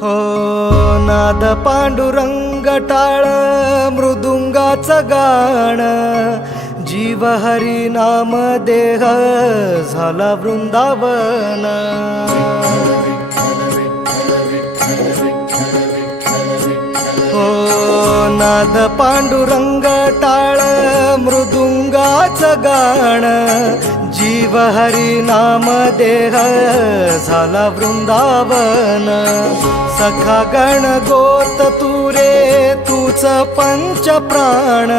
हो नाद पांडुरंग टाळ मृदुंगाचं गाण, जीव हरी नाम देह झाला वृंदावन. हो नाद पांडुरंग टाळ मृदुंगाचं गाण, जीव हरी नाम देह झाला वृंदावन. सखा गण गोत तू रे तूच पंच प्राण,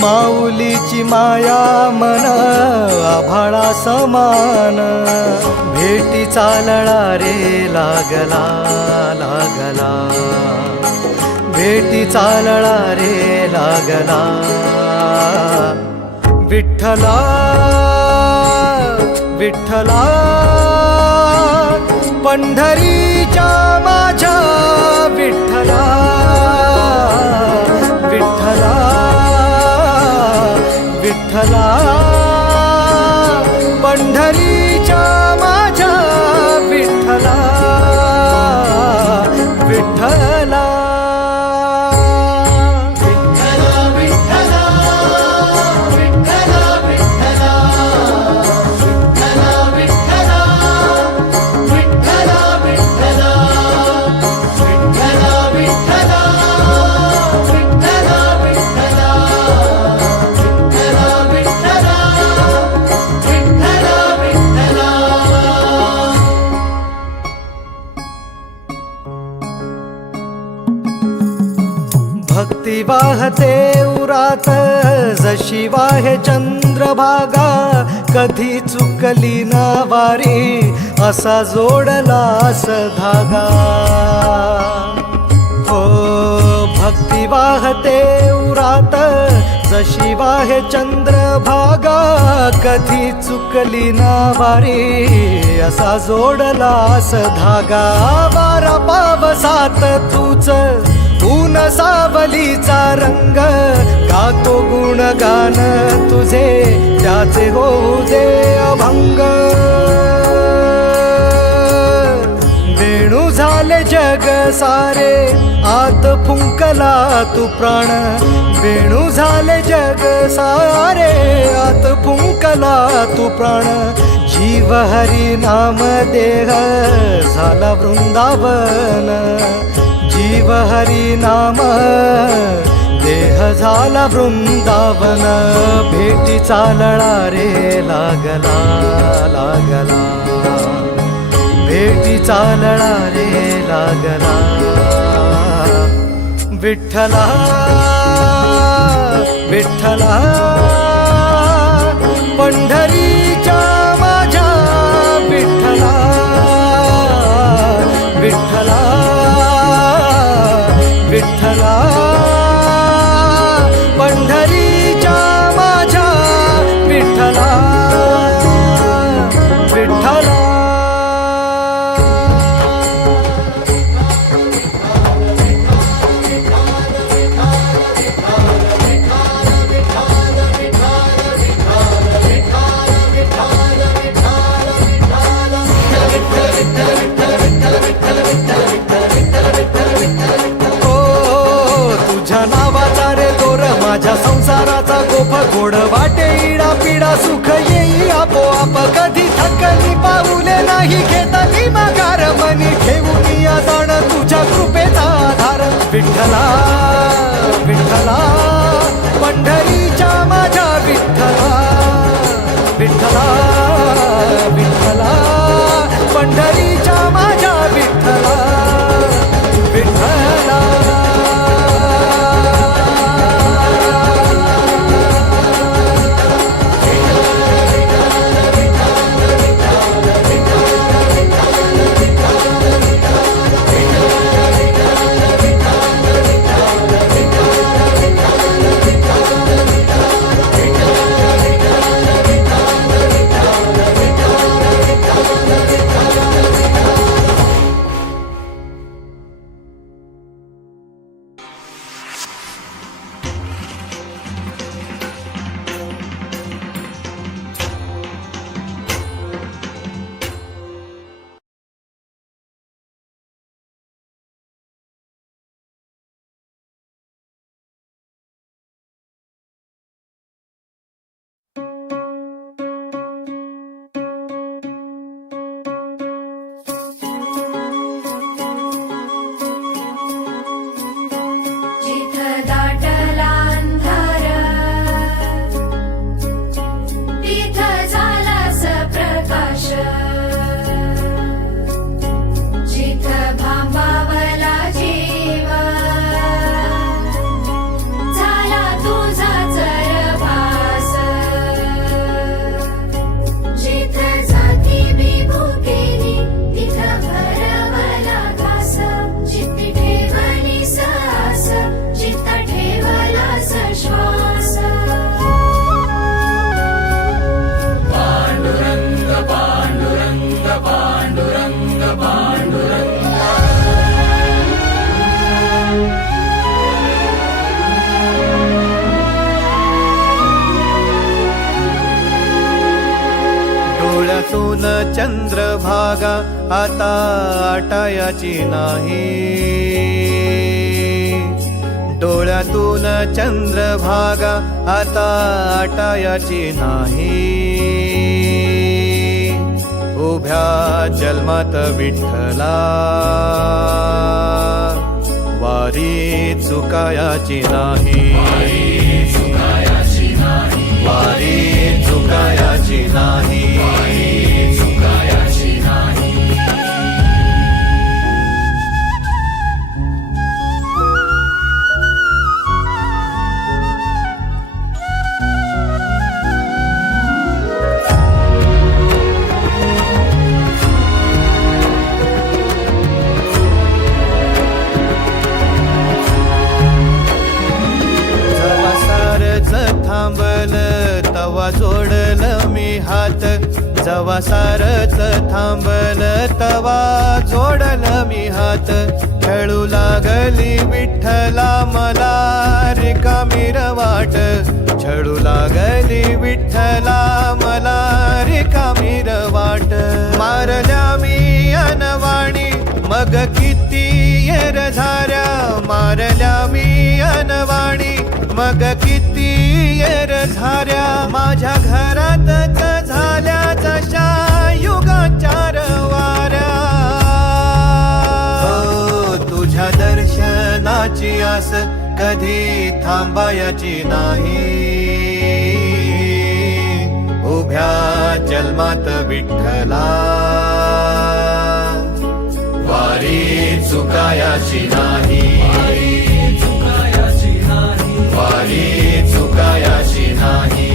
माऊलीची माया मन आभाळा समान. भेटी चालळा रे लागला लागला, भेटी चालळा रे लागला. विठ्ठला विठ्ठला पंढरीच्या माझ्या विठ्ठला, विठ्ठला विठ्ठला पंढरीच्या माझ्या विठ्ठला, विठ्ठला. भक्ती वाहते उरात जशी वाहे चंद्रभागा, कधी चुकली ना वारी असा जोडलास धागा. हो भक्ती वाहते उरात जशी वाहे चंद्रभागा, कधी चुकली ना वारी असा जोडलास धागा. वारा पावसात तूच ऊन सावलीचा रंग, गातो गुणगान तुझे त्याचे होऊ दे अभंग. वेणू झाले जग सारे आत फुंकला तू प्राण, वेणू झाले जग सारे आत फुंकला तू प्राण. जीव हरी नाम देह झाला वृंदावन, जीव हरी नाम देह झाला वृंदावन. भेटी चालळा रे लागला लागला, भेटी चालळा रे लागला. विठ्ठला विठ्ठला पंढरीच्या माझ्या विठ्ठला, विठ्ठला विठ्ठला पंढरीच्या माझ्या विठ्ठला, विठ्ठला. माझ्या संसाराचा गोफ गोड वाटे इडा पिडा, सुख येई आपोआप कधी थकली पाऊले नाही घेतली माघार. मनी ठेवून या जाण तुझ्या कृपेचा आधार. विठ्ठला विठ्ठला पंढरीच्या माझ्या विठ्ठला, विठ्ठला विठ्ठला पंढरीच्या माझ्या विठ्ठला, विठ्ठला. डोळ्यातून चंद्रभागा आता आटायाची नाही, डोळ्यातून चंद्रभागा आता आटायाची नाही. उभ्या जन्मात विठ्ठला वारी चुकायाची नाही, वारी चुकायाची नाही. थांबल तवा जोडल मी हात, जवा सारच थांबल तवा जोडल मी हात. खेळू लागली विठ्ठला मला रिकामी वाट, छळू लागली विठ्ठला मला रिकामी वाट. मारल्या मी अनवाणी मग किती येर झाऱ्या, मारल्या मी अनवाणी मग किती येर झाऱ्या. माझ्या घरातच झाल्या जशा युगांच्या वाऱ्या. तुझ्या दर्शनाची आस कधी थांबायची नाही, उभ्या जन्मात विठ्ठला वारी चुकायाची नाही, वारी चुकायाची नाही.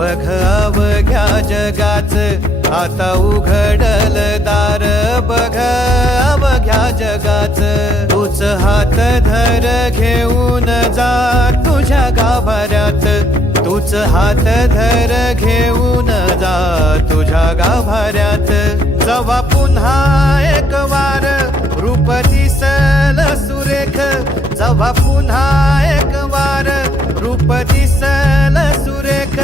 बघ अवघ्या जगाच, आता उघडल दार बघ अवघ्या जगाच. तूच हात धर घेऊन जा तुझ्या गाभाऱ्यात, तूच हात धर घेऊन जा तुझ्या गाभाऱ्यात. जवा पुन्हा एक वार रूप दिसल सुरेख, जवा पुन्हा एक वार रूप दिसल सुरेख.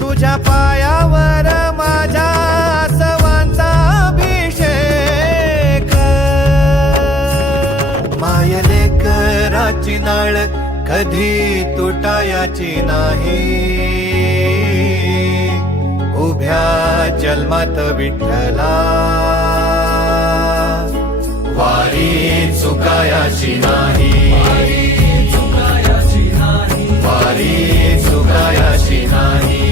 तुझ्या पायावर माझ्या आसवांचा अभिषेक. मायलेकराची नाळ कधी तुटायाची नाही, उभ्या जन्मात विठ्ठला वारी चुकायाची नाही, वारी चुकायाची नाही.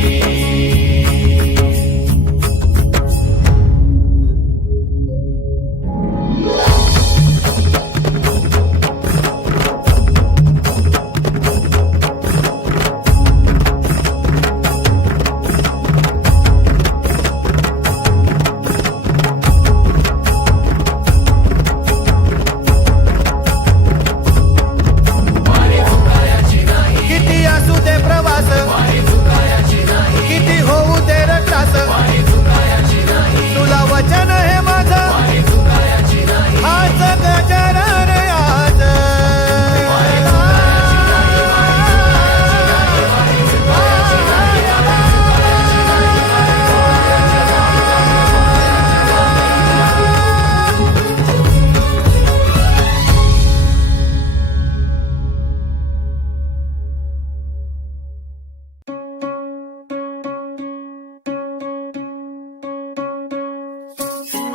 किती होऊ दे त्रास, तुला वचन